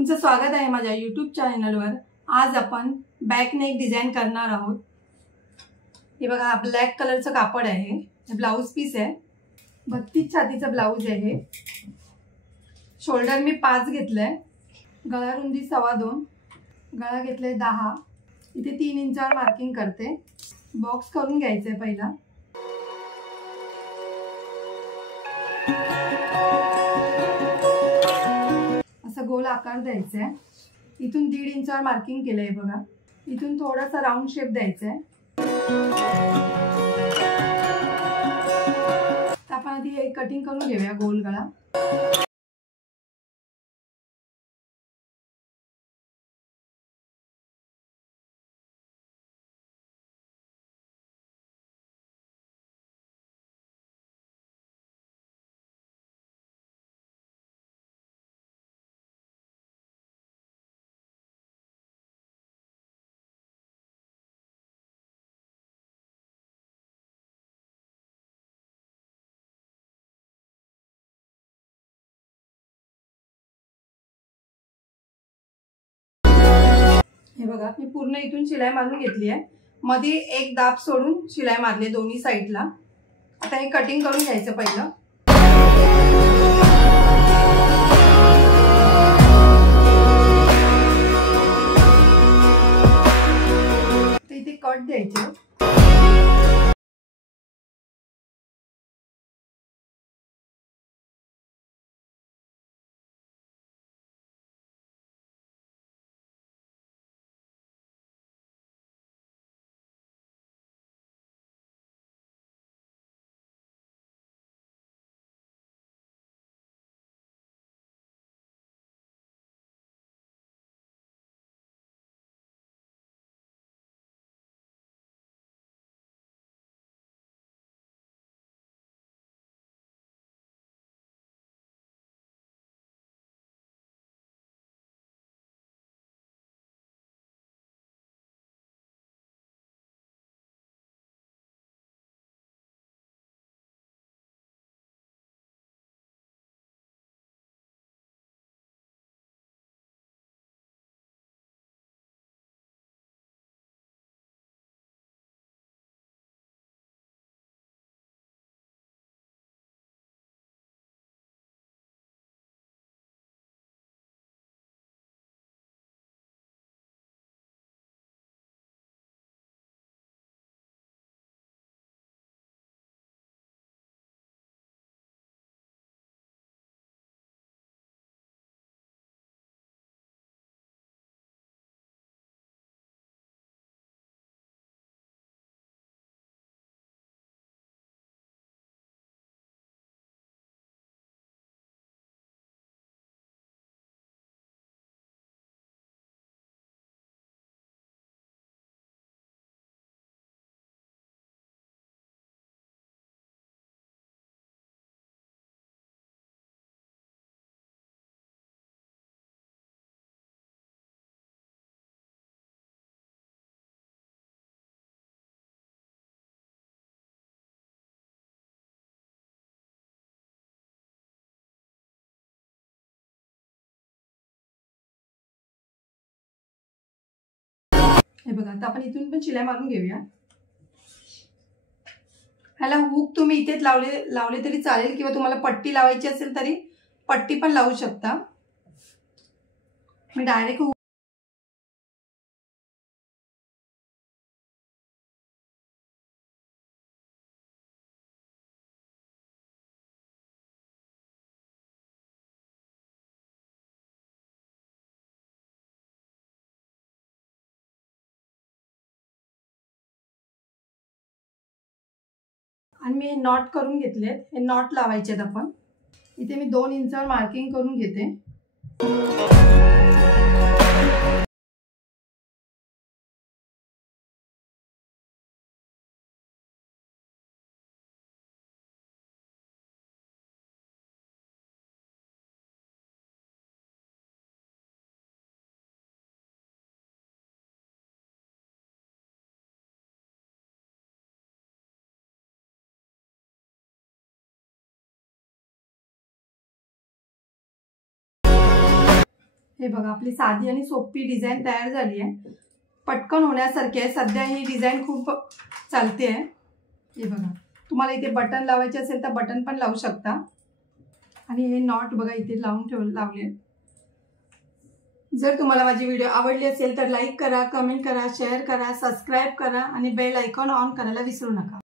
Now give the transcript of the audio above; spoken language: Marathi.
तुमचं स्वागत आहे माझ्या यूट्यूब चॅनलवर। आज आपण बॅक नेक डिझाइन करणार आहोत। हे बघा, हा ब्लॅक कलरचं कापड आहे, हे ब्लाउज पीस आहे, 32 छातीचा ब्लाउज आहे। शोल्डर मी 5 घेतलाय, गळा रुंदी 2.25, गळा घेतलाय 10, इथे 3 इंचावर मार्किंग करते। बॉक्स करून घ्यायचंय पहिला। असा गोल आकार द्यायचा आहे। इथून 1.5 इंचावर मार्किंग केलंय बघा। इथून थोडासा राउंड शेप द्यायचा आहे। आपण आधी एक कटिंग करून घेऊया गोल गळा। हे बघा, मी पूर्ण इथून शिलाई मारून घेतली आहे। मध्ये एक दाब सोडून शिलाई मारली दोन्ही साइडला। आता हे कटिंग करून घ्यायचं पहिलं। तर इथे कट द्यायचे। हे बघा, आता आपण इथून पण शिलाई मारून घेऊया। ह्याला हुक तुम्ही इथेच लावले तरी चालेल, किंवा तुम्हाला पट्टी लावायची असेल तरी पट्टी पण लावू शकता। मी डायरेक्ट आणि मी नॉट करून घेतलेत। हे नॉट लावायचे आहेत आपण। इथे मी 2 इंचावर मार्किंग करून घेते। हे बघा आपली साधी आणि सोपी डिझाईन तयार झाली आहे. पटकन होण्यासारखी आहे. सध्या ही डिझाईन खूप चालते आहे. हे बघा तुम्हाला इथे बटन लावायचे असेल तर बटन पण लावू शकता. आणि हे नॉट बघा इथे लावले. जर तुम्हाला माझी व्हिडिओ आवडली असेल तर लाईक करा, कमेंट करा, शेअर करा, सबस्क्राईब करा आणि बेल आयकॉन ऑन करायला विसरू नका.